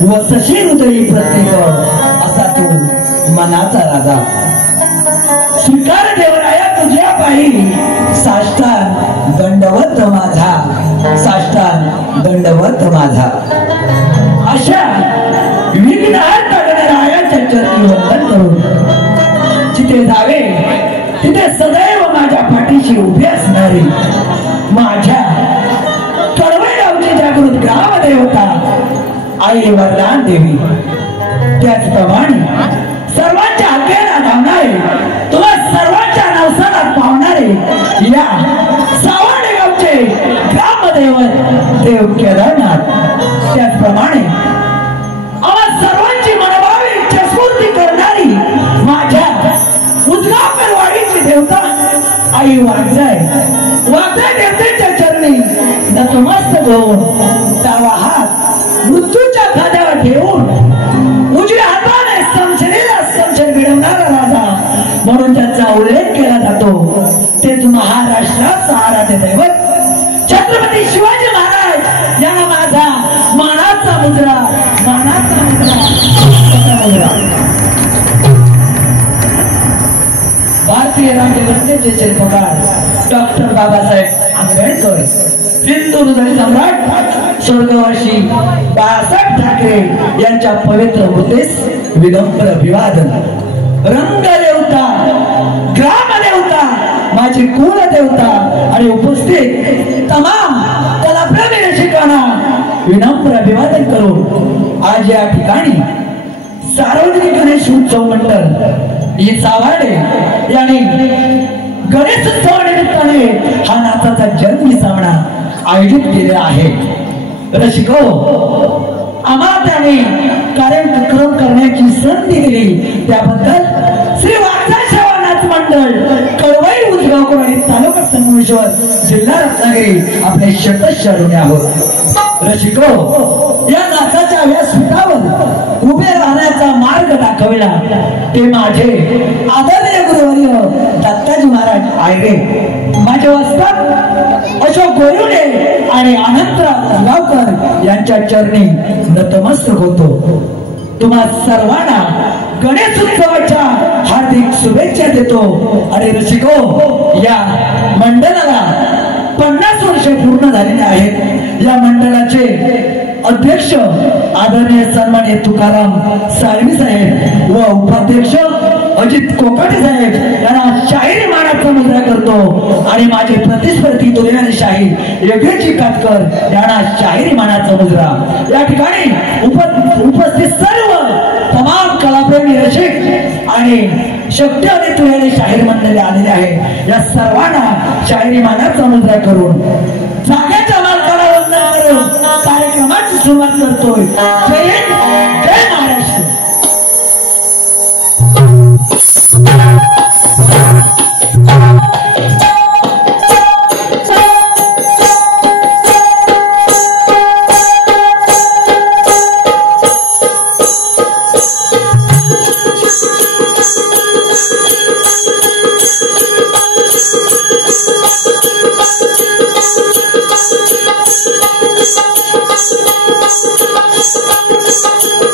वसशी हृदयी प्रत्येक असा तू मनाचा राजा। स्वीकार देवराया तुझ्या पायी साष्टांग दंडवत माझा, साष्टांग दंडवत माझा। अशा विघ्नहर्ता गणरायाच्या चरणी वंदन करून जिथे जावे तिथे सदैव माझ्या पाठीशी उभी असणारी माझ्या कडवई गावची जागृत ग्रामदेवता आई वरदान देवी, त्याचप्रमाणे सर्वांच्या हाकेला धावणारे, तुला सर्वांच्या नवसानात पावणारे या सावणे गावचे ग्रामदैवत देव केदारनाथ, त्याचप्रमाणे आम्हा सर्वांची मनभावी इच्छास्फूर्ती करणारी माझ्या उजगावकरवाडीची देवता आई वागजाय, वागजाय देवतेच्या चरणी नतमस्तक होऊन डावा हात मृत्यूच्या खांद्यावर ठेवून उजव्या हाताने समशेरीला समशेर भिडवणारा राजा म्हणून त्याचा उल्लेख केला जातो। तेच महाराष्ट्राचा आराध्य दैवत छत्रपती शिवाजी महाराज यांना माझा मानाचा मुद्रा, मानाचा मुद्रा। भारतीय राज्यघटनेचे शिल्पकार डॉक्टर बाबासाहेब आंबेडकर, हिंदू हृदय सम्राट स्वर्गवासी बाळासाहेब ठाकरे यांच्या पवित्र मूर्तीस विनम्र अभिवादन। रंगदेवता, ग्रामदेवता, माझी कुलदेवता आणि उपस्थित तमाम कलाप्रेमी रसिकांना विनम्र अभिवादन करून आज या ठिकाणी सार्वजनिक गणेश उत्सव मंडळ ही सावाडे यांनी गणेश उत्सवानिमित्ताने हा नाचाचा जन्मी सामना आयोजित केलेला आहे। रसिको, आम्हाला त्यांनी कार्यक्रम करण्याची संधी दिली त्याबद्दल श्री वागजाय सेवा नाच मंडळ कडवई उजगावकरवाडी तालुका संगमेश्वर जिल्हा रत्नागिरी आपले शतश ऋणी आहोत। रसिको, या नाचाच्या व्यासपीठावर उभे राहण्याचा मार्ग दाखविला ते माझे आदरणीय गुरुवर्य दत्ताजी महाराज आयरे, माझे वस्ताद अशोक गोयुडे आणि अनंतराव गावकर यांच्या चरणी नतमस्तक होतो। तुम्हा सर्वांना गणेश उत्सवाच्या हार्दिक शुभेच्छा देतो। आणि रसिको, या मंडळाला 50 वर्ष पूर्ण झालेले आहेत। या मंडळाचे अध्यक्ष आदरणीय सन्माननीय तुकाराम साळवी साहेब व उपाध्यक्ष अजित कोकाटे साहेब यांना शाहिरी मानाचा मुद्रा करतो आणि माझे प्रतिस्पर्धी तुर्याने शाहीर यज्ञजी कातकर यांना शाहिरी मानाचा मुद्रा। या ठिकाणी उपस्थित सर्व तमाम कलाप्रेमी रसिक आणि शक्ती आणि तुर्याने शाहीर मंडळी आलेले आहे। या सर्वांना शाहिरी मानाचा मुद्रा करून जागेच्या मालकाला वंदन करून कार्यक्रमाची सुरुवात करतोय। जय हिंद, जय महाराष्ट्र। Thank you.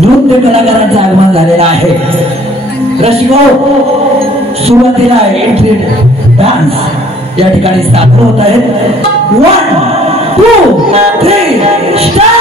नृत्य कलाकारांचं आगमन झालेलं आहे. रसिको, सुरुवातीला एंट्री डान्स या ठिकाणी सादर होत आहेत. 1 2 3 स्टार्ट.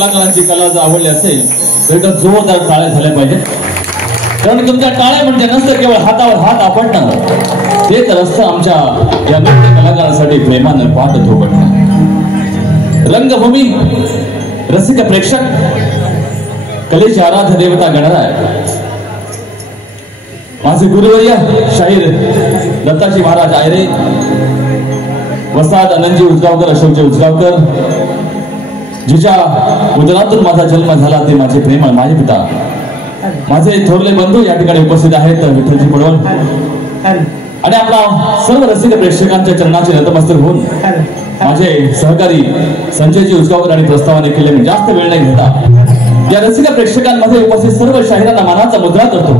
कलाकारांची कला जर आवडली असेल तर एकदा जोरदार टाळ्या झाल्या पाहिजेत. कारण तुमच्या टाळ्या म्हणजे नसतं केवळ हातावर हात आपटणं, ते तर असतं आमच्या या नृत्य कलाकारांसाठी प्रेमानं पाठ थोपटणं. रंगभूमी रसिक प्रेक्षक कलेची आराध्य देवता गणराय माझे गुरुवर्य शाहीर दत्ताजी महाराज आयरे, वसाद आनंदजी उजगावकर, अशोकजी उजगावकर, जिच्या उदरातून माझा जन्म झाला ते माझे प्रेमळ माझे पिता, माझे थोरले बंधू या ठिकाणी उपस्थित आहेत, विठ्ठलजी पडवळ आणि आपला सर्व रसिक प्रेक्षकांच्या चरणाचे नतमस्तक होऊन माझे सहकारी संजयजी उजगावकर आणि प्रस्तावाने केले. मी जास्त वेळ नाही घेता या रसिक प्रेक्षकांमध्ये उपस्थित सर्व शाहिरांना मानाचा मुद्रा करतो.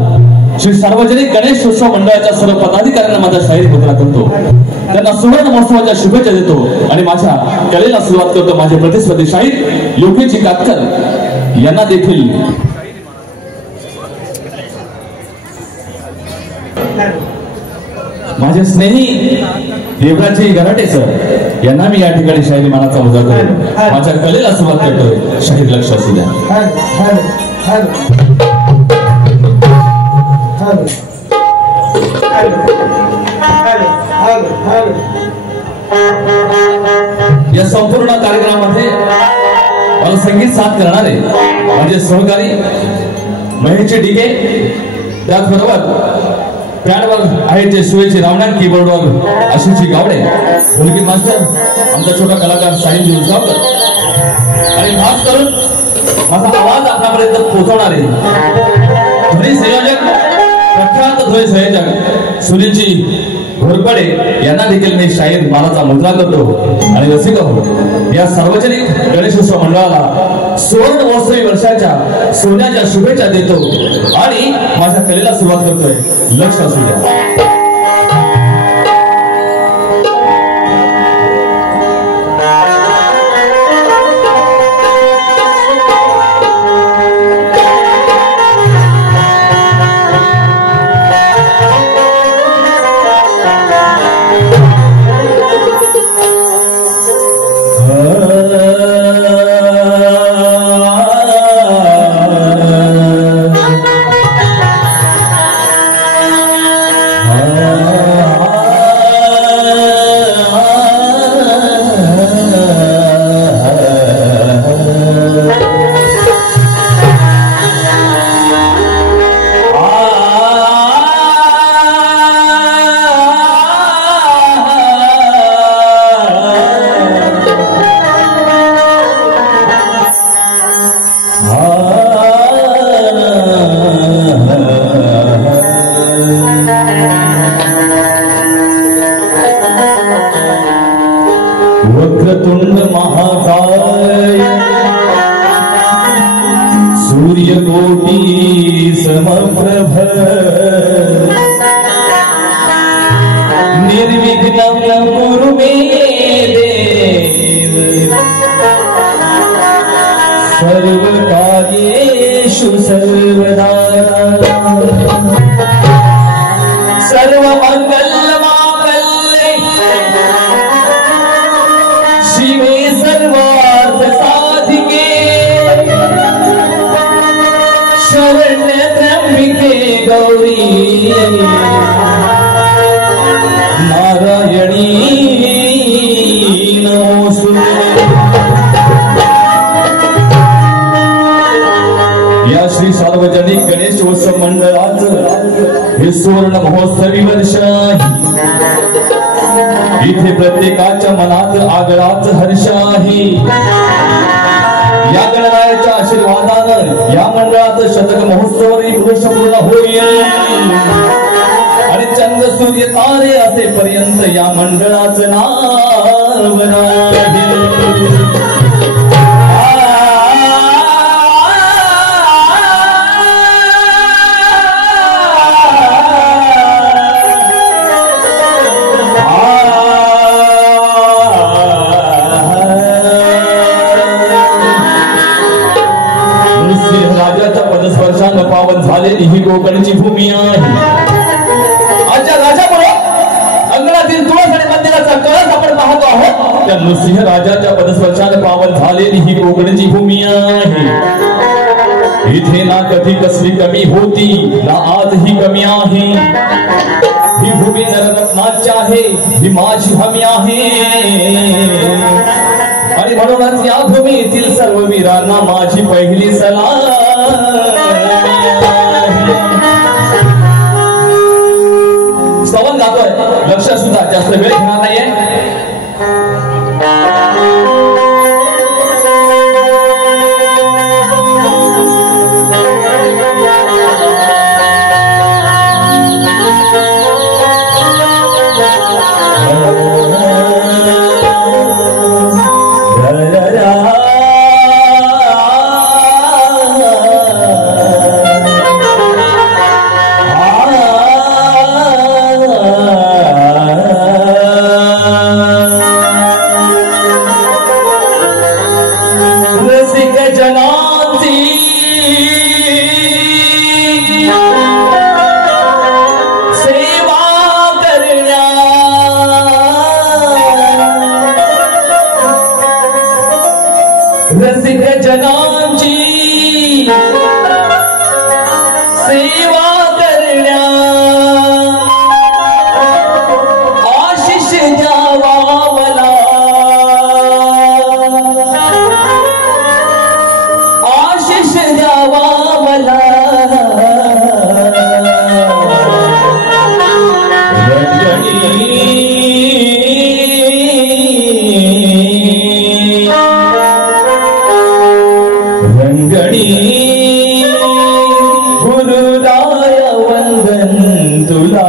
श्री सार्वजनिक गणेश उत्सव मंडळाच्या सर्व पदाधिकाऱ्यांना माझा शाहीर मुद्रा करतो. त्यांना सुवर्ण महोत्सवाच्या शुभेच्छा देतो आणि माझ्या कलेला सुरुवात करतो. माझे प्रतिस्पर्धी शाहीर योगेशजी कातकर यांना देखील माझे स्नेही देवराजी गराटे सर यांना मी या ठिकाणी शाहीर मानाचा मुद्रा करतो. माझ्या कलेला सुरुवात करतोय. शाहीर लक्ष असू द्या. या संपूर्ण कार्यक्रमामध्ये मला संगीत साथ करणारे माझे सहकारी महेशजी डिगे, त्याचबरोबर पॅडवर आहेत जे सुवेची रावणान, कीबोर्डवर आशिषजी गावडे, मुलगी मास्टर आमचा छोटा कलाकार साहिल उजगावकर आणि खास करून माझा आवाज आतापर्यंत पोहोचवणारे ध्वनी संयोजक प्रख्यात ध्वनी संयोजक सुनीलजी घोरपडे यांना देखील मी शाहीर मानाचा मुद्रा करतो आणि रसिक हो या सार्वजनिक गणेशोत्सव मंडळाला सुवर्ण महोत्सवी वर्षाच्या सोन्याच्या शुभेच्छा देतो आणि माझ्या कलेला सुरुवात करतोय. लक्ष असू द्या. वक्रतुंड महाकाय सूर्यकोटि समप्रभ निर्विघ्नं कुरु मे देव सर्वकार्येषु सर्वदा सर्वमङ्गलमाङ्गल्ये शिवे सर्वार्थ साधिके शरण्य त्र्यंबिके गौरी नारायणी नमोस्तुते. या श्री सार्वजनिक गणेशोत्सव मंडळाचं हे सुवर्ण महोत्सवी वर्ष आहे. इथे प्रत्येकाच्या मनात आगळाच हर्ष आहे. या गणरायाच्या आशीर्वादानं या मंडळाचं शतक महोत्सवही पुरुषपूर्ण होईल आणि चंद्र सूर्य तारे असेपर्यंत या मंडळाचं नाव राहील. पावन झालेली ही कोकणची भूमी आहे. आजच्या राजामुळे अंगणातील तुळस आणि मंदिराचा कळस आपण पाहतो आहोत. राजा नृसिंह राजाच्या पदस्पर्शाने पावन झालेली ही कोकणची भूमी आहे. इथे ना कधी कसली कमी होती ना आजही कमी आहे. ही भूमी नररत्नाची आहे, ही माझी हमी आहे. आणि म्हणूनच या भूमीतील सर्व वीरांना माझी पहिली सलाम. स्तवन गातोय, लक्ष सुद्धा जास्त वेळ घेणार नाहीये. रसिक जनांची सेवा करण्या आशिष द्यावा मला, आशिष द्यावा मला. रंगणी गुरुराय वंदन तुला.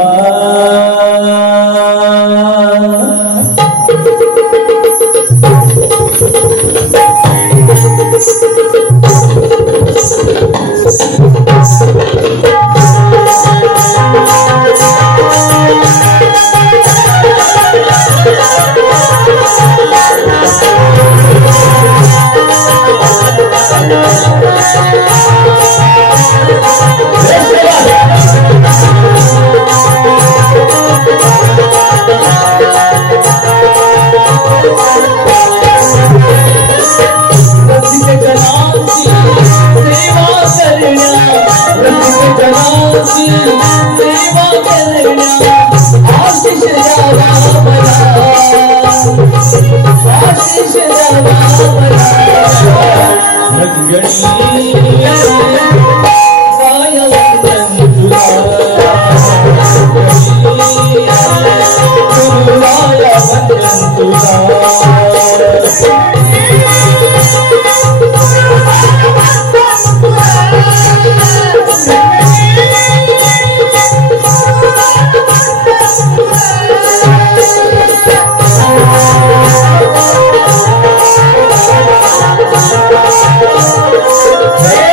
Hey!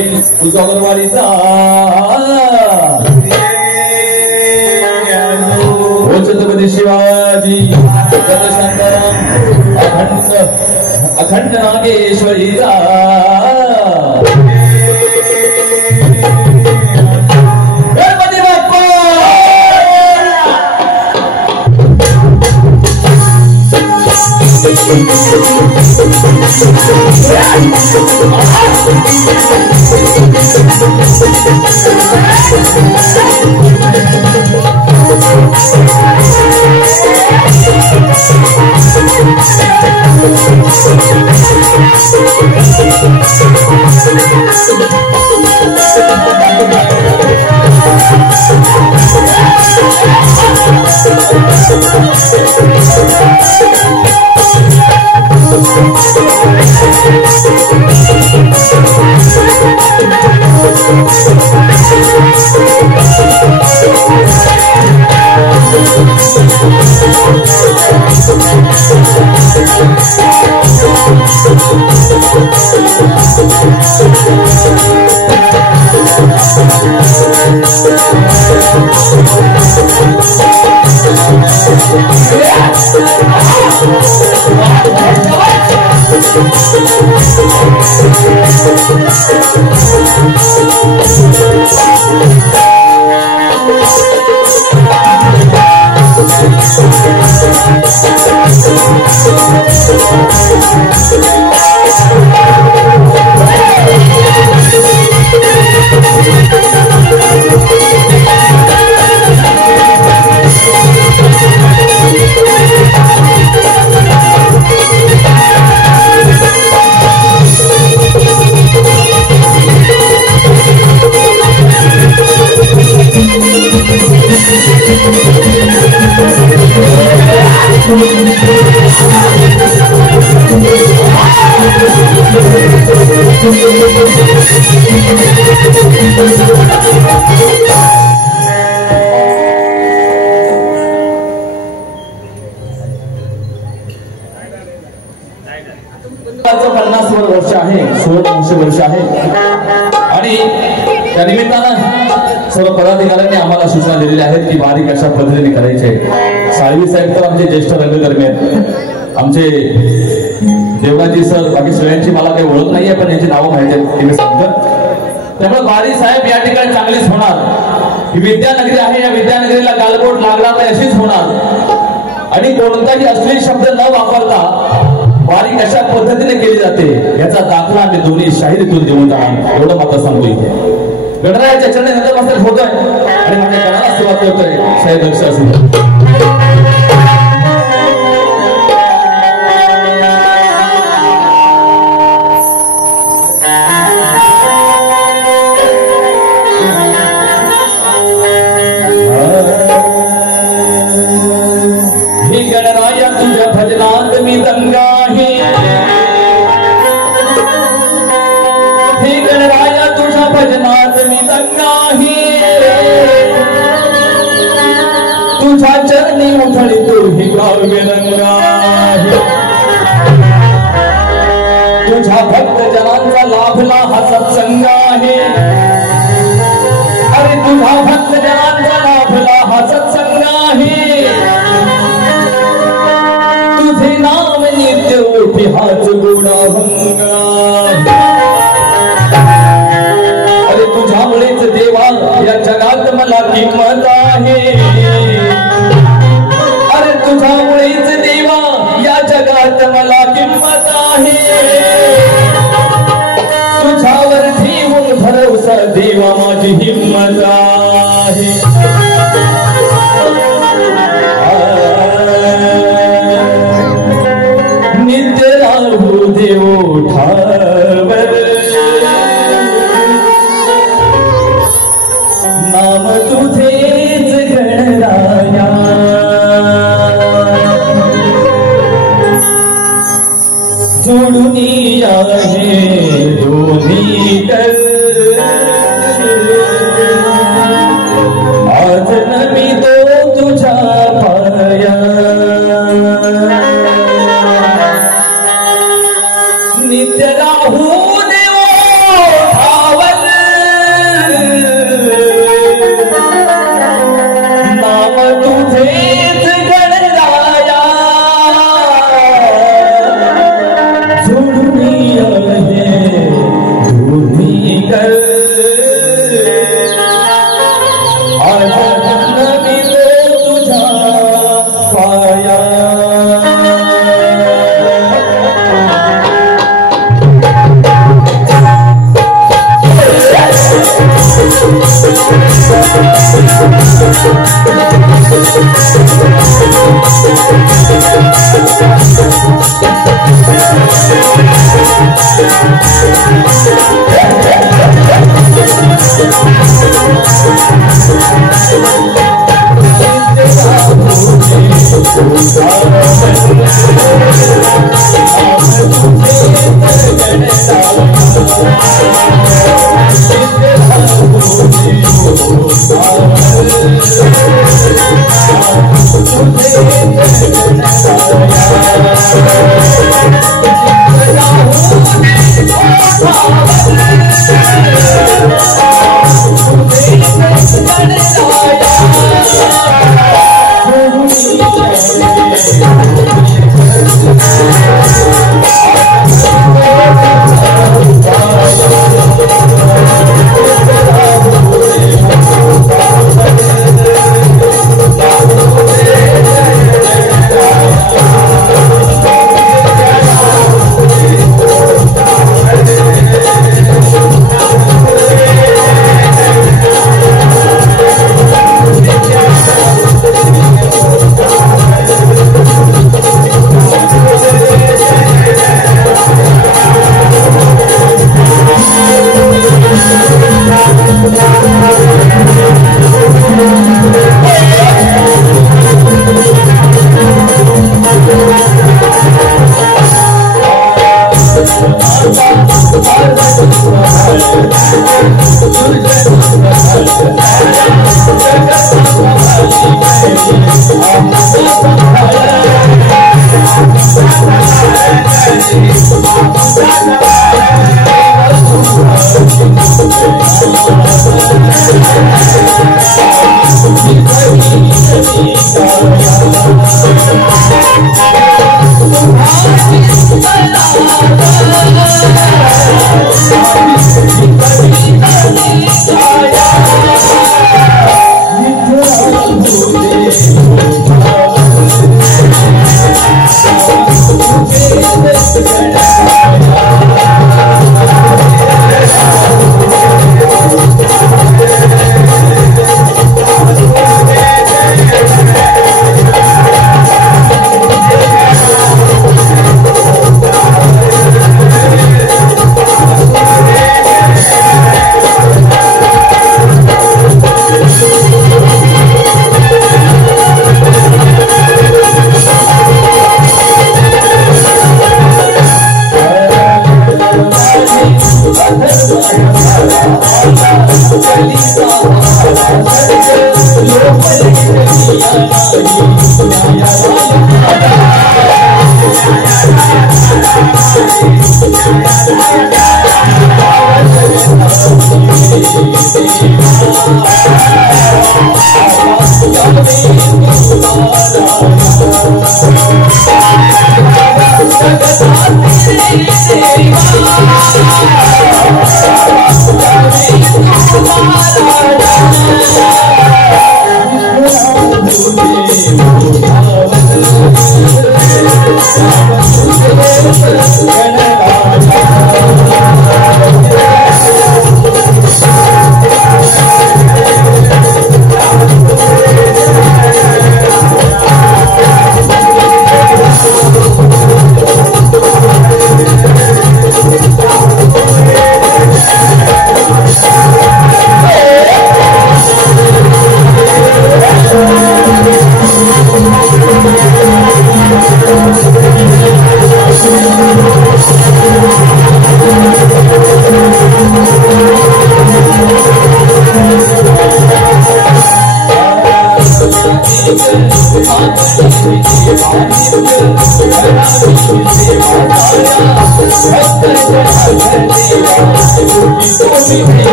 बैल तुझा वरवाडीचा हो छत्रपती शिवाजी शांताराम अखंड नागेश्वरीचा गणपती बाप्पा वर्ष आहे 16 वर्ष आहे आणि त्या निमित्तानं सर्व पदाधिकाऱ्यांनी आम्हाला सूचना दिलेल्या आहेत की वारी कशा पद्धतीने करायची आहे। साळवी साहेब तर आमचे ज्येष्ठ रंगकर्मी आहेत, आमचे देवराजी सर, बाकी सगळ्यांची मला काही ओळख नाहीये पण यांची नावं माहिती आहेत ते मी सांगतो। त्यामुळे वारी साहेब या ठिकाणी चांगलीच होणार। ही विद्यानगरी आहे, या विद्यानगरीला गालबोट लागणार नाही अशीच होणार आणि कोणताही अश्लील शब्द न वापरता वारी कशा पद्धतीने केली जाते याचा दाखला आम्ही दोन्ही शाहिरीतून देऊन जाणार एवढं मात्र सांगू इथे। गणरायाच्या चरणी नतमस्तक होतोय आणि माझ्या गणाला सुरुवात होतोय। शाहीर लक्ष असू गणराया तुझ्या भजनात मी दंगा हे गणराया तुझ्या भजनात मी दंगाही तुझ्या चरणी उधळी तू ही काव्य रंगाही तुझ्या भक्त जनांचा लाभला हा सत्संग आहे अरे तुझ्या भक्त जनांचा लाभला हा सत्संग आहे तुझे नाम नित्य ओठी हाच गुणभंग अरे तुझ्यामुळेच देवा या जगात मला किंमत आहे अरे तुझ्यामुळेच देवा या जगात मला किंमत आहे तुझ्यावर ठेवून भरवसा देवा माझी हिंमत आहे नित्य राहू देव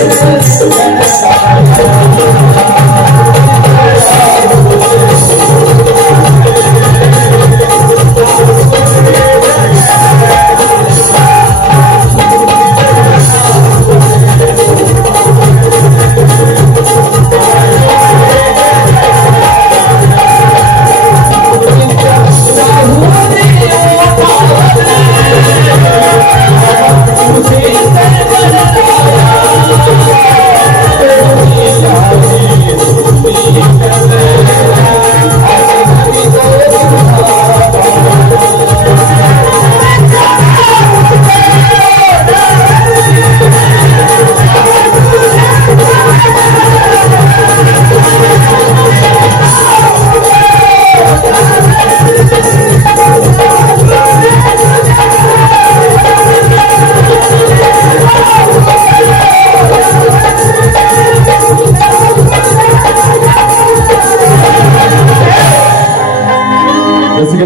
Thank you.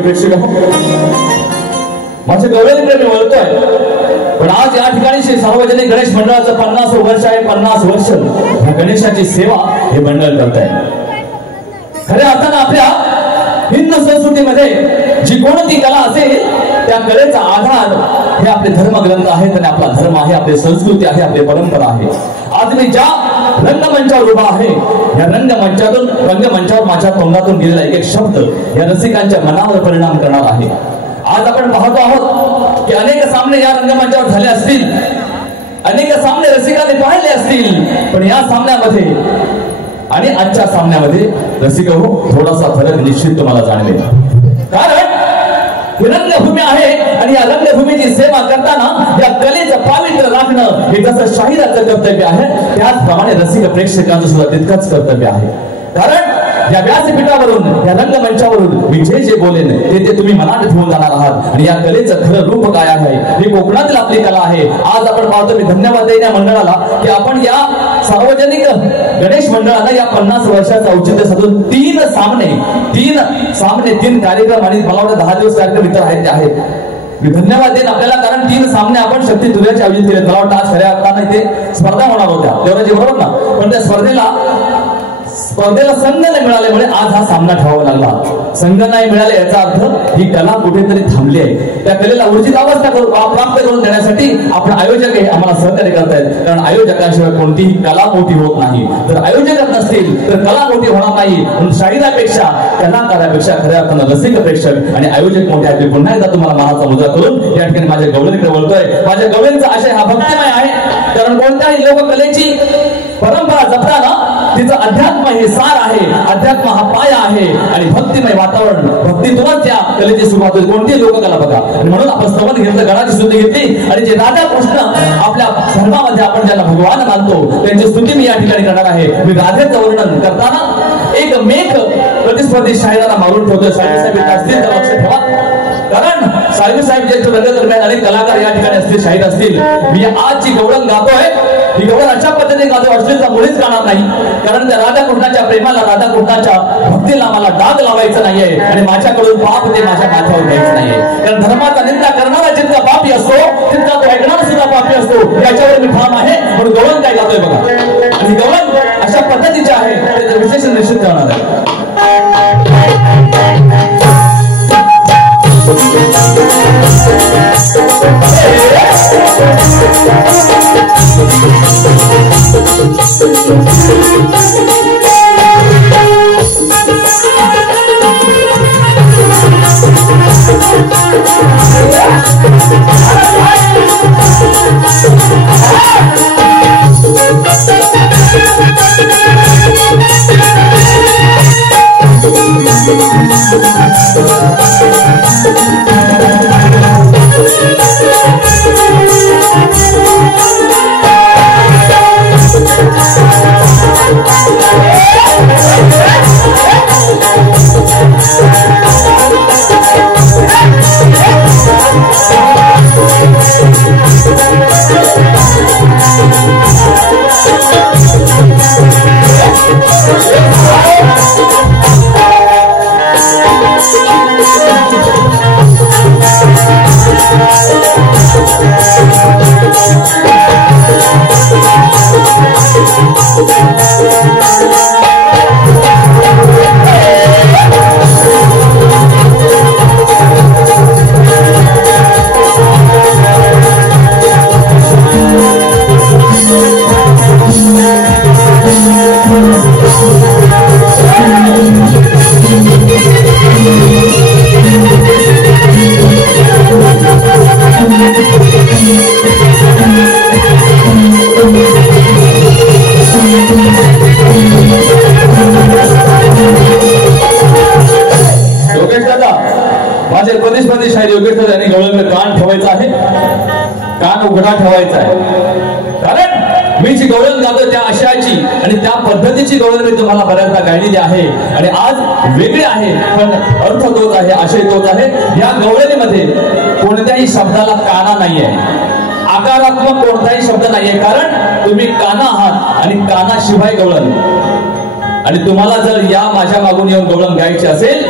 प्रेक्षक माझ्या गवळणीकडे मी वळतोय, पण आज या ठिकाणी श्री सार्वजनिक गणेश मंडळाचं 50 वर्ष आहे. 50 वर्ष या गणेशाची सेवा हे मंडळ करत आहे. खऱ्या अर्थानं आपल्या हिंदू संस्कृतीमध्ये जी कोणती कला असेल त्या कलेचा आधार हे आपले धर्मग्रंथ आहेत आणि आपला धर्म आहे, आपली संस्कृती आहे, आपली परंपरा आहे. आज मी ज्या रंगमंचावर उभा आहे या रंगमंचावर माझ्या तोंडातून गेलेला एक शब्द या रसिकांच्या मनावर परिणाम करणार आहे. आज आपण पाहतो आहोत की अनेक सामने या रंगमंचावर झाले असतील, अनेक सामने रसिकांनी पाहिले असतील, पण या सामन्यामध्ये आणि आजच्या सामन्यामध्ये रसिक हो थोडासा फरक निश्चित तुम्हाला जाणवेल. कारण ही रंगभूमी आहे आणि या रंगभूमीची सेवा करताना या कलेचं पावित्र्य राखणं हे जसं शाहिराचं कर्तव्य आहे, त्याचप्रमाणे रसिक प्रेक्षकांचं सुद्धा तितकंच कर्तव्य आहे. कारण या व्यासपीठावरून या रंगमंचावरून मी जे बोलेन ते तुम्ही मनात ठेवून जाणार आहात. आणि या कलेचं खरं रूप काय आहे, ही कोकणातील आपली कला आहे. आज आपण पाहतो, मी धन्यवाद देईन या मंडळाला की आपण या सार्वजनिक गणेश मंडळाला या 50 वर्षाचं औचित्य साधून 3 सामने 3 कार्यक्रम आणि मला वाटतं 10 दिवस कार्यक्रम इतर आहेत ते आहेत. मी धन्यवाद देईन आपल्याला, कारण 3 सामने आपण शक्ती तुर्याचे आयोजित केले. मला वाटतं आज खऱ्या अर्थानं इथे स्पर्धा होणार होत्या देवराजी, बरोबर ना? पण त्या स्पर्धेला संघ नाही मिळाल्यामुळे आज हा सामना ठेवावा लागला. संघ नाही मिळाले याचा अर्थ ही कला कुठेतरी थांबली आहे. त्या कलेला ऊर्जित अवस्था प्राप्त करून देण्यासाठी आपण आयोजक हे आम्हाला सहकार्य करतायत. कारण आयोजकांशिवाय कोणतीही कला मोठी होत नाही. जर आयोजक नसतील तर कला मोठी होणार नाही. म्हणून शाहिरापेक्षा कलाकारापेक्षा खऱ्या अर्थानं रसिक प्रेक्षक आणि आयोजक मोठे आहेत. पुन्हा एकदा तुम्हाला मनाचा मुद्रा करून या ठिकाणी माझ्या गवळणीकडे बोलतोय. माझ्या गवळणीचा आशय हा भक्तिमय आहे. कारण कोणत्याही लोककलेची परंपरा जपताना तिचं अध्यात्म हे सार आहे, अध्यात्म हा पाया आहे आणि भक्तिमय वातावरण, भक्तीतूनच त्या कलेची सुरुवात होईल. कोणती लोककला बघा. आणि म्हणून आपण स्तवन घेतलं, गणाची स्तुती घेतली आणि जे राधा कृष्ण आपल्या धर्मामध्ये आपण ज्यांना भगवान मानतो त्यांची स्तुती मी या ठिकाणी करणार आहे. मी राधेचं वर्णन करताना एक मेघ प्रतिस्पर्धी शाहिराला मारून ठेवतोय. साळवी साहेब असतील तर लक्ष ठेवा, कारण साळवी साहेब ज्यांच्या रंगदरम्यान अनेक कलाकार या ठिकाणी असतील, शाहीर असतील. मी आज जी गवळण गातोय ही गवळण अशा पद्धतीने गातो अश्लीलता मुळीच गाणार नाही. कारण त्या राधाकृष्णाच्या प्रेमाला, राधाकृष्णाच्या भक्तीला मला डाग लावायचं नाहीये आणि माझ्याकडून पाप ते माझ्या माथ्यावर घ्यायचं नाहीये. कारण धर्माचा निंदा करणारा जितका पापी असतो तितका तो ऐकणारा सुद्धा पापी असतो. याच्यावर मी ठाम आहे. म्हणून गवळण काय गातोय बघा. आणि गवळण अशा पद्धतीचे आहे, त्याचं विश्लेषण निश्चित करणार आहे. प्रतिस्पर्धी शाहीर योगेश यांनी गवळणीला कान ठेवायचा आहे, कान उघडा ठेवायचा आहे. कारण मी जी गवळण गातो त्या आशयाची आणि त्या पद्धतीची गवळण मी तुम्हाला बऱ्याचदा गायलेली आहे आणि आज वेगळी आहे, पण अर्थ तोच आहे, आशय तोच आहे. या गवळणीमध्ये कोणत्याही शब्दाला काना नाहीये, आकारात्मक कोणताही शब्द नाहीये. कारण तुम्ही काना आहात आणि कानाशिवाय गवळण. आणि तुम्हाला जर या माझ्या मागून येऊन गवळण गायची असेल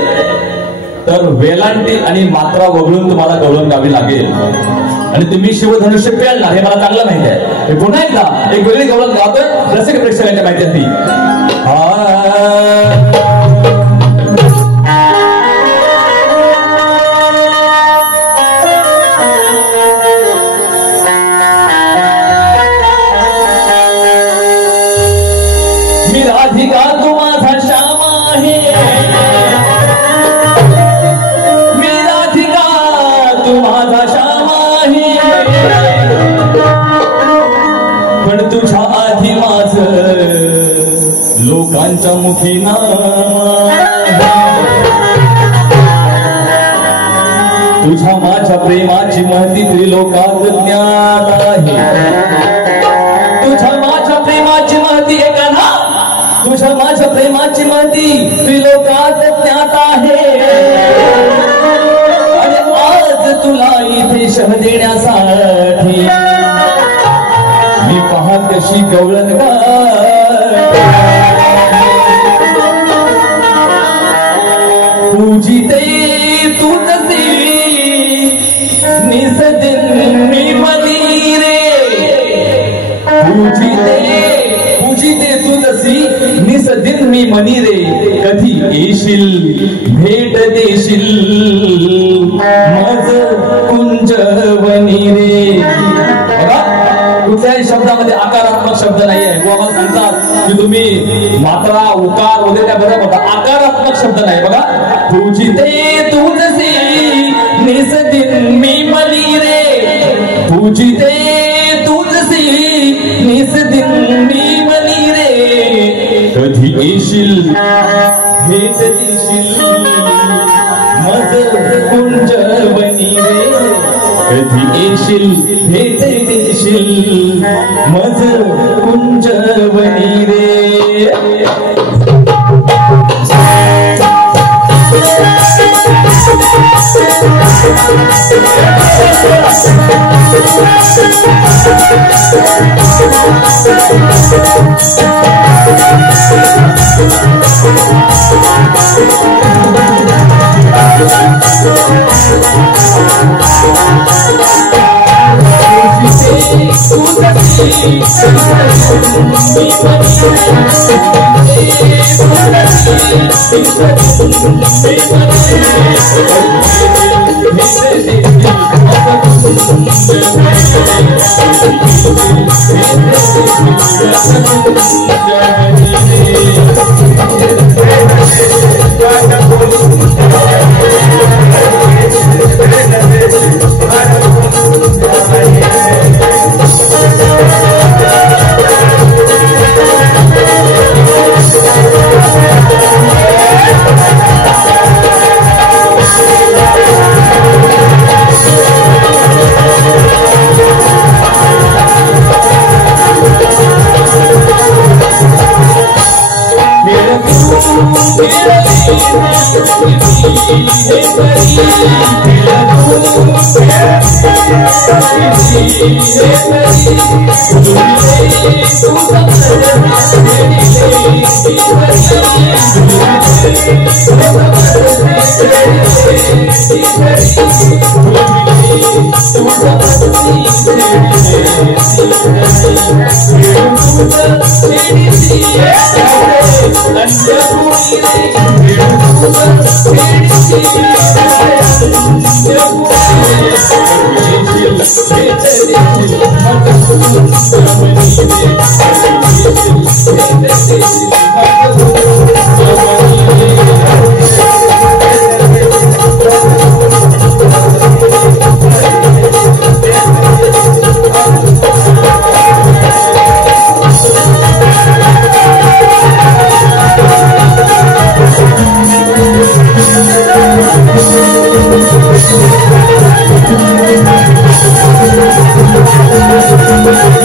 तर वेलांटी आणि मात्रा वगळून तुम्हाला गवळण गावी लागेल आणि तुम्ही शिवधनुष्य पेलणार हे मला चांगलं माहिती आहे. हे पुन्हा एकदा एक वेगळी गवळण गावतोय रसिक प्रेक्षकांच्या माहिती असती. मी राधिका तू माझा श्याम आहे, मी राधिका तू माझा श्याम आहे, पण तुझ्या आधी माझ लोकांच्या मुखी नाम, तुझ्या माझ्या प्रेमाची महती त्रिलोकात ज्ञात आहे, तुझ्या माझ्या प्रेमाची महती एका ना, तुझ्या माझ्या प्रेमाची महती त्रिलोकात ज्ञात आहे. आणि आज तुला इथे शह देण्यासाठी मी पाहत कशी गवळण पूजिते तू तशी निसदिन मी बनी रे, पूजिते तू तशी निसदिन मी मनी रे, कधी येशील भेट देशील मज कुंजवनी रे. बघा कुठल्याही शब्दामध्ये आकारात्मक शब्द नाही आहे. आम्हाला सांगतात की तुम्ही मात्रा उकार वगैरे त्या बरोबर होता, आकारात्मक शब्द नाही. बघा पूजिते तू जशी निसदिन मी मनी रे, पूजिते तू जशी निसदिन मी मनी रे, कधी येशील भेट देशील मज कुंजवनी रे, कधी येशील भेट देशील मज कुंजवनी रे. Thank you.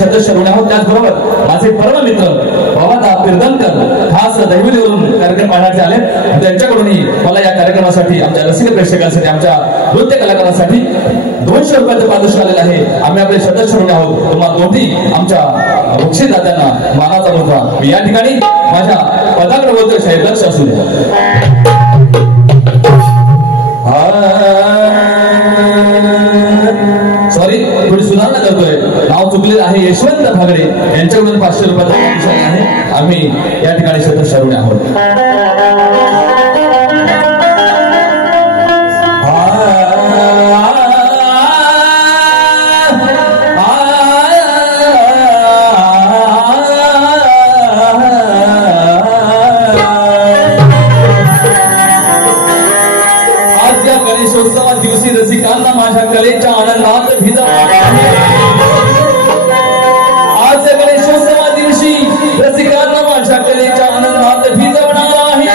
सदस्य होणे आहोत. त्याचबरोबर माझे परम मित्र बाबा पिरदनकर खास दैवलीवरून कार्यक्रम पाहण्याचे आले. त्यांच्याकडूनही मला या कार्यक्रमासाठी आमच्या रसिक प्रेक्षकांसाठी आमच्या नृत्य कलाकारांसाठी 200 रुपयाचं पारितोषिक आलेलं आहे. आम्ही आपले सदस्य होणे आहोत. तुम्हा दोन्ही आमच्या बक्षीसदात्यांना मानाचा मुद्रा मी या ठिकाणी माझ्या पदाकडे बोलतोय. साहेब लक्ष असू द्या. सॉरी थोडी सुधारणा यशवंत भागडे यांच्याकडून 500 रुपयाचा निशाणी आहे. आम्ही या ठिकाणी शतशारुणी आहोत. गणेशोत्सवा दिवशी रसिकांना माझ्या कलेच्या आनंदात भिजवणार आहे. आज गणेशोत्सवा दिवशी रसिकांना माझ्या कलेच्या आनंदात भिजवणार आहे.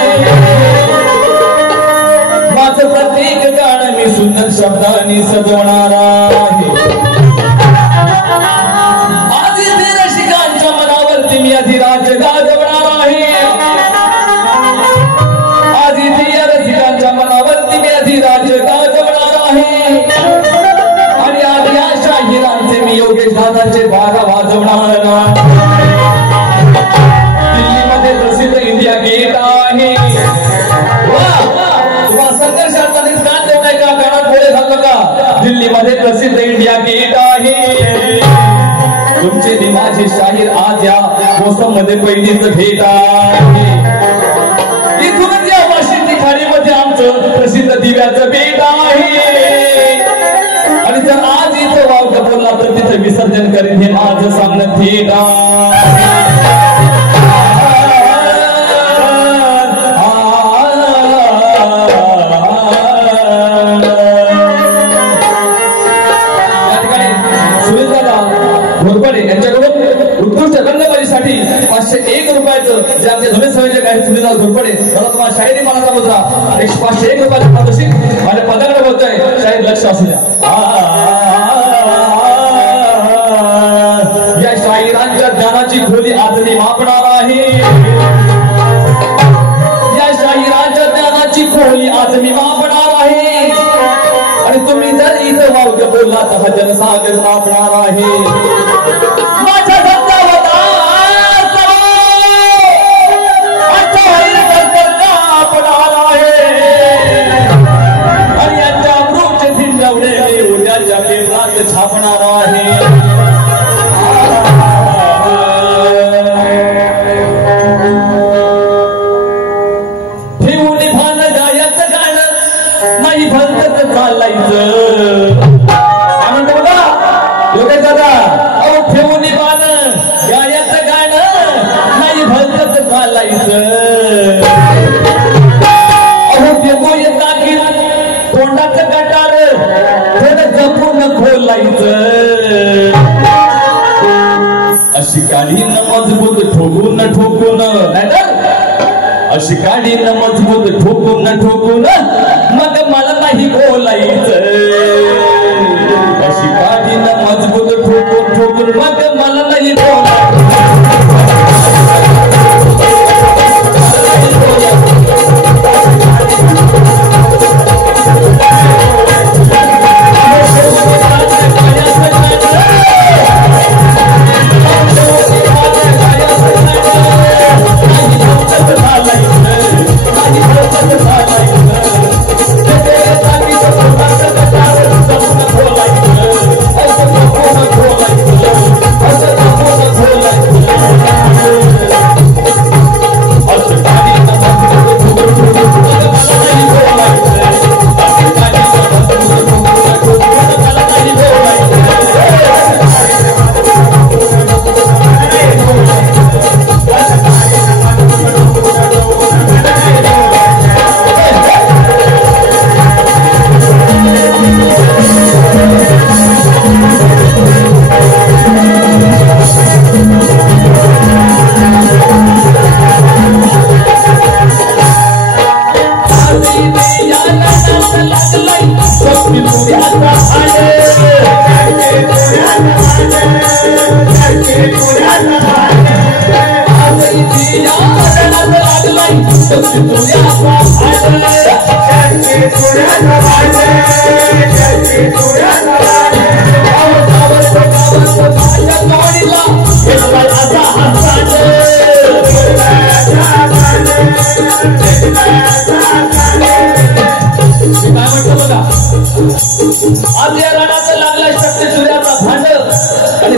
माझं प्रत्येक गाणं मी सुंदर शब्दांनी सजवणार आहे. आज इथे रसिकांच्या मनावरती मी अधिराज्य गाजवणार आहे. आज इथे या रसिकांच्या मनावरती मी अधिराज्य गाजवणार आहे. आणि आज या शाहिरांचे मी योगेश दादांचे बारा वाजवणार आहे. दिल्लीमध्ये प्रसिद्ध इंडिया गेट आहे. तुम्हाला संघर्षाचा निष्कान देत नाही का? कानात पुढे झालं का? दिल्लीमध्ये प्रसिद्ध इंडिया गेट आहे. तुमचे नी माझे शाहीर आज या मोसम मध्ये पहिलीच भेट आहे. इथूनच या वाशिंदी खाडीमध्ये आमचं प्रसिद्ध दिव्याचं बेट आहे. आणि जर आज इथं वावटं बोलला तर तिथं विसर्जन करेन हे माझं सांगणं थेट घोरपडे यांच्याकडून उत्कृष्ट रंगबाजीसाठी 501 रुपयाचं जे आमचे धुळे संयोजक आहेत सुनील घोरपडे मला तुम्हाला शाहिरी मानाचा मुद्रा 501 रुपयाचं पारितोषिक माझ्या पदाकडे बोलतोय. शाहीर लक्ष असू द्या. या शाहिरांच्या ज्ञानाची खोली आज मी मापणार आहे. या शाहिरांच्या ज्ञानाची खोली आज मी मापणार आहे. आणि तुम्ही जर इथं वावटं बोलला तर जनसागर मापणार आहे. माझ्या धंद्यावता कापणार आहे. आणि यांच्या अमृत धिंडवणे उद्याच्या केंद्रात छापणार आहे. ठेवून भान गायचं गाणं नाही भलतच चालायचं. काय म्हणतो बघा योगेश दादा? अहो ठेवून बाण गायचं गाणं नाही भलतच चालायचं. अहो देतो येता की तोंडाचं गटार थोडं जपून खोलायचं. अशी काढीन मजबूत ठोकून ठोकून नाहीतर अशी काढीन मजबूत ठोकून ठोकून मग मला नाही बोलायचं. अशी काढीन मजबूत ठोकून ठोकून मग मला नाही बोलायचं.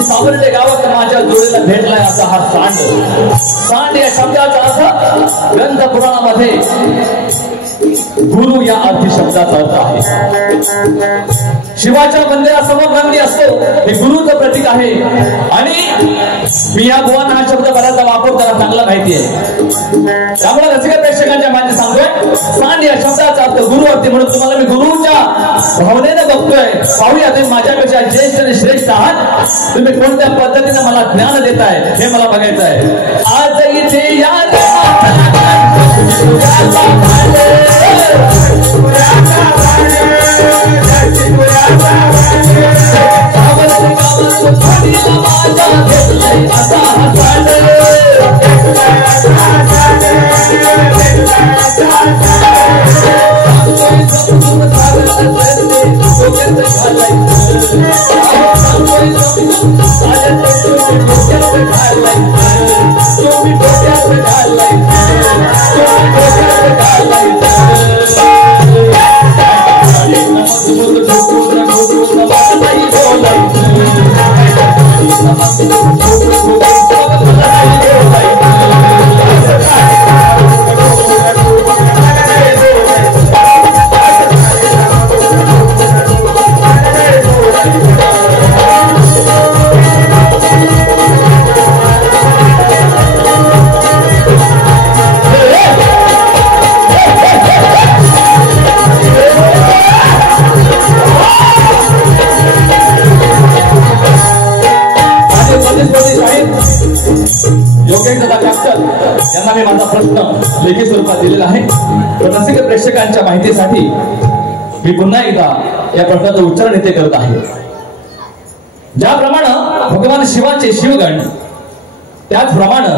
सावरडे गावात माझ्या जोडीला भेटलाय असा हा सांड. सांड या शब्दाचा अर्थ ग्रंथ पुराणामध्ये गुरु या अर्थी शब्दाचा अर्थ आहे. शिवाच्या मंदिरासमोर नंदी असतो हे गुरुचं प्रतीक आहे. आणि मी या भुवन हा शब्द बऱ्याचदा वापर त्याला चांगला माहिती आहे. त्यामुळे रसिक प्रेक्षकांच्या माहिती सांगतोय सांड या शब्दाचा अर्थ गुरु अर्थ म्हणून तुम्हाला मी गुरुच्या भावनेनं बघतोय. पाहूया तुम्ही माझ्यापेक्षा ज्येष्ठ आणि श्रेष्ठ आहात. तुम्ही कोणत्या पद्धतीने मला ज्ञान देताय हे मला बघायचं आहे. आज इथे या यांना मी माझा प्रश्न लेखी स्वरूपात दिलेला आहे. रसिक प्रेक्षकांच्या माहितीसाठी मी पुन्हा एकदा या प्रश्नाचं उच्चारण इथे करत आहे. ज्याप्रमाणे भगवान शिवाचे शिवगण त्याचप्रमाणे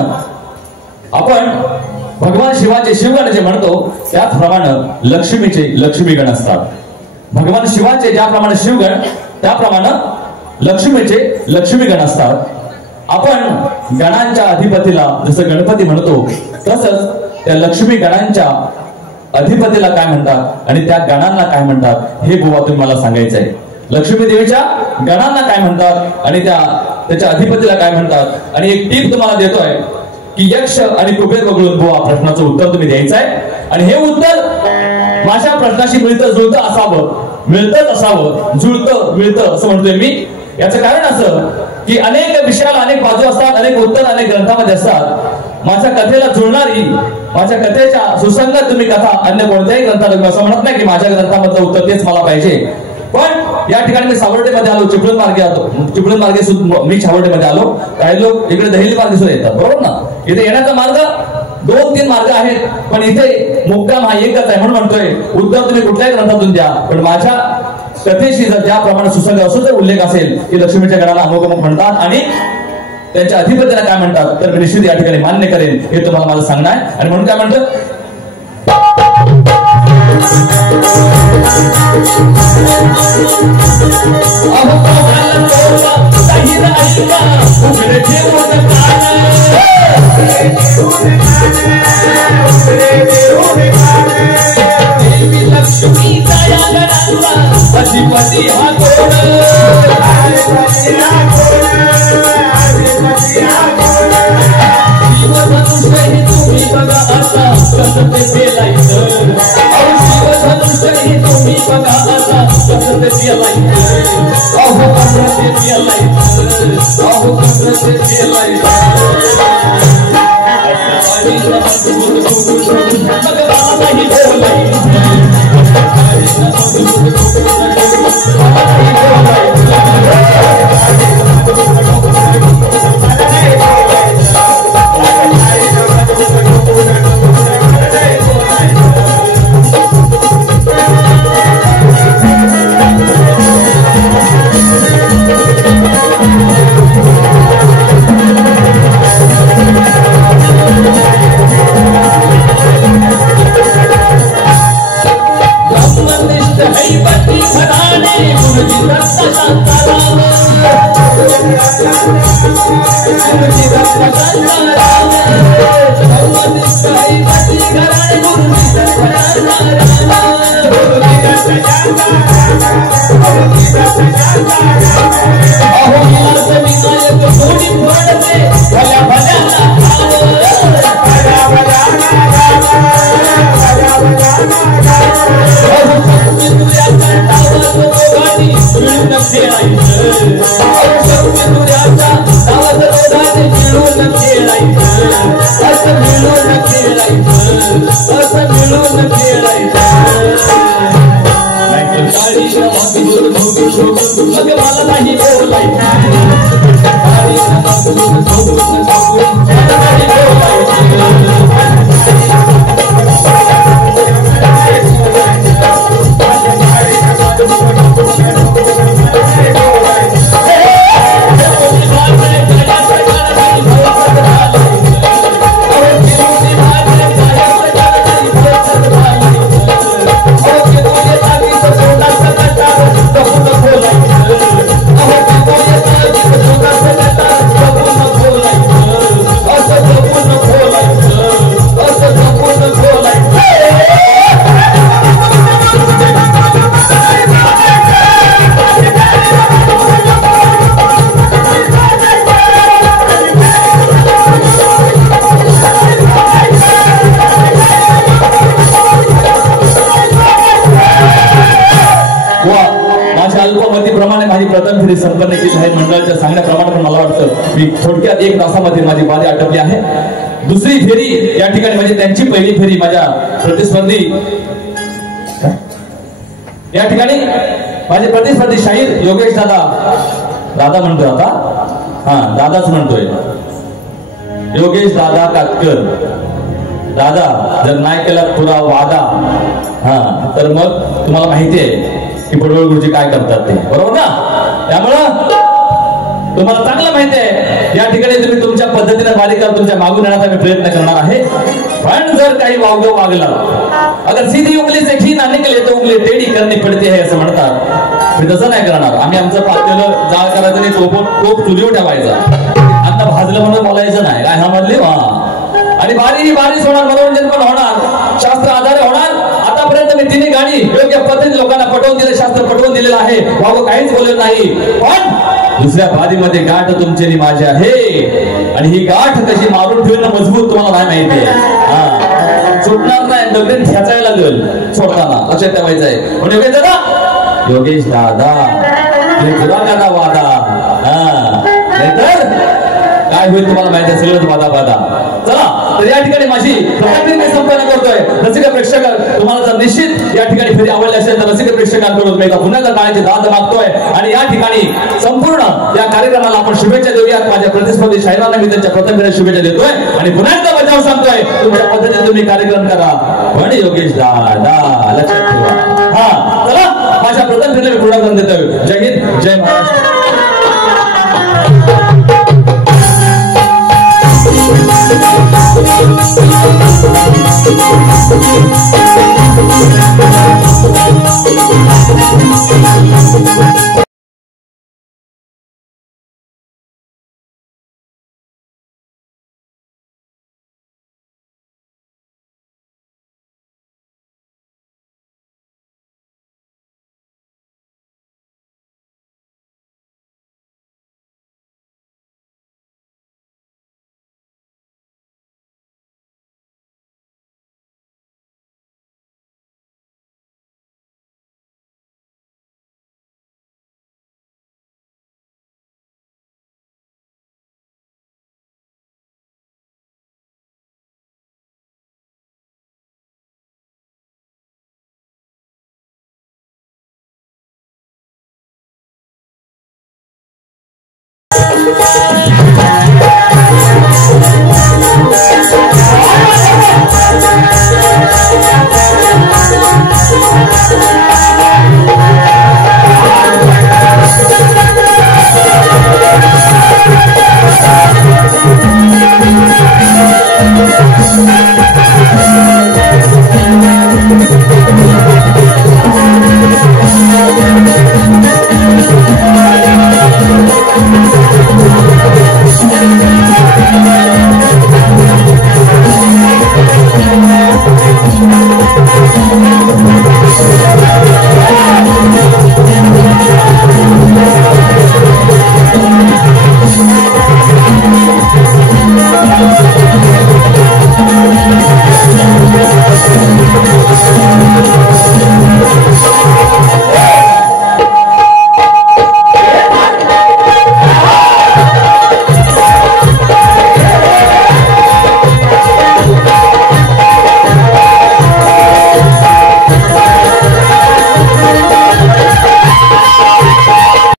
आपण भगवान शिवाचे शिवगण जे म्हणतो त्याचप्रमाणे लक्ष्मीचे लक्ष्मीगण असतात. भगवान शिवाचे ज्याप्रमाणे शिवगण त्याप्रमाणे लक्ष्मीचे लक्ष्मीगण असतात. आपण गणांच्या अधिपतीला जसं गणपती म्हणतो तसंच त्या लक्ष्मी गणांच्या अधिपतीला काय म्हणतात आणि त्या गणांना काय म्हणतात हे बुवा तुम्ही मला सांगायचं आहे. लक्ष्मी देवीच्या गणांना काय म्हणतात आणि त्याच्या अधिपतीला काय म्हणतात. आणि एक टीप तुम्हाला देतोय की यक्ष आणि कुबेर वगळून बुवा प्रश्नाचं उत्तर तुम्ही द्यायचं आहे. आणि हे उत्तर माझ्या प्रश्नाशी मिळतं जुळतं असावं, मिळतच असावं, जुळतं मिळतं असं म्हणतोय मी. याचं कारण असं की अनेक विषयाला अनेक बाजू असतात, अनेक उत्तर अनेक ग्रंथामध्ये असतात. माझ्या कथेला जुळणारी माझ्या कथेच्या सुसंगत तुम्ही कथा अन्य कोणत्याही ग्रंथाला असं म्हणत नाही की माझ्या ग्रंथामधलं उत्तर तेच मला पाहिजे. पण या ठिकाणी मी सावर्डेमध्ये आलो, चिपळूण मार्गे आलो, चिपळूण मार्गे सुद्धा मी सावर्डेमध्ये आलो. काही लोक इकडे दहिली मार्गे सुद्धा येतात, बरोबर ना. इथे येण्याचा मार्ग 2-3 मार्ग आहेत पण इथे मुक्काम हा एकच आहे. म्हणून म्हणतोय उत्तर तुम्ही कुठल्याही ग्रंथातून द्या पण माझ्या कथेशी जर ज्याप्रमाणे सुसंग असं जर उल्लेख असेल की लक्ष्मीच्या गणाला अमोगमक म्हणतात आणि त्यांच्या अधिपतीला काय म्हणतात तर मी निश्चित या ठिकाणी मान्य करेन हे तुम्हाला मला सांगणार आहे. आणि म्हणून काय म्हणतं लक्ष्मी अधिपती हा कोण शिवधनुष्य हे तुम्ही बघा आता कसं ते पेलायचं. शिवधनुष्य हे तुम्ही बघा आता कसं ते पेलायचं. अहो कसं ते पेलायचं, अहो कसं ते पेलायचं. Oh, प्रथम फेरी संपन्न केली आहे मंडळाच्या सांगण्याप्रमाणे पण मला वाटतं मी थोडक्यात 1 तासामध्ये माझी बारी आटपली आहे। दुसरी फेरी या ठिकाणी म्हणजे त्यांची पहिली फेरी माझ्या प्रतिस्पर्धी या ठिकाणी माझे प्रतिस्पर्धी शाहीर योगेश दादा म्हणतोय आता दादाच म्हणतोय योगेश दादा कातकर दादा जर नाही केला पुरा वादा तर मग तुम्हाला माहिती आहे की पडवळ गुरुजी काय करतात ते बरोबर ना। त्यामुळं तुम्हाला चांगलं माहिती आहे या ठिकाणी तुम्ही तुमच्या पद्धतीने बालिका तुमच्या मागून येण्याचा मी प्रयत्न करणार आहे। पण जर काही वावगं वागला अगर सीधी उंगली से घी ना निकले तो उंगली टेढ़ी करनी पडती है असं म्हणतात। मी तसं नाही करणार। आम्ही आमचं पातेलं जाळ करायचं नाही टोप चुलीवर ठेवायचा आता भाजलं म्हणून बोलायचं नाही काय समजले आणि बारीच होणार मनोरंजन पण होणार शास्त्र आधारे होणार। आतापर्यंत मी तिन्ही गाणी योग्य पद्धतीने लोकांना पटवून दिले शास्त्र पटवून दिलेलं आहे वावगं काहीच बोलत नाही। पण दुसऱ्या बारीमध्ये गाठ तुमची आणि माझी आहे आणि ही गाठ कशी मारून ठेवणं मजबूत तुम्हाला नाही माहिती आहे सुटणार नाही दगडीत खेचायला लागेल सोडताना लक्षात ठेवायचं आहे। पण योगेश दादा हे तुला करा वादा नाहीतर काय होईल तुम्हाला माहिती आहे सगळं वादा चला तर या ठिकाणी माझी प्रतिक्रिया संपन्न करतोय। रसिक प्रेक्षक तुम्हाला जर निश्चित या ठिकाणी फेरी आवडली असेल तर रसिक प्रेक्षकांकडून मी पुन्हा काळाची दाद मागतोय आणि या ठिकाणी संपूर्ण या कार्यक्रमाला आपण शुभेच्छा देऊयात। माझ्या प्रतिस्पर्धी शाहिरांना मी त्यांच्या प्रथम फेरीला शुभेच्छा देतोय आणि पुन्हा एकदा बजाव सांगतोय तुमच्या पद्धतीने तुम्ही कार्यक्रम करा पण योगेश दादा लक्षात ठेवा चला माझ्या प्रथम फेरीला मी पुढाकार देतोय। जय हिंद जय महाराष्ट्र। Bye.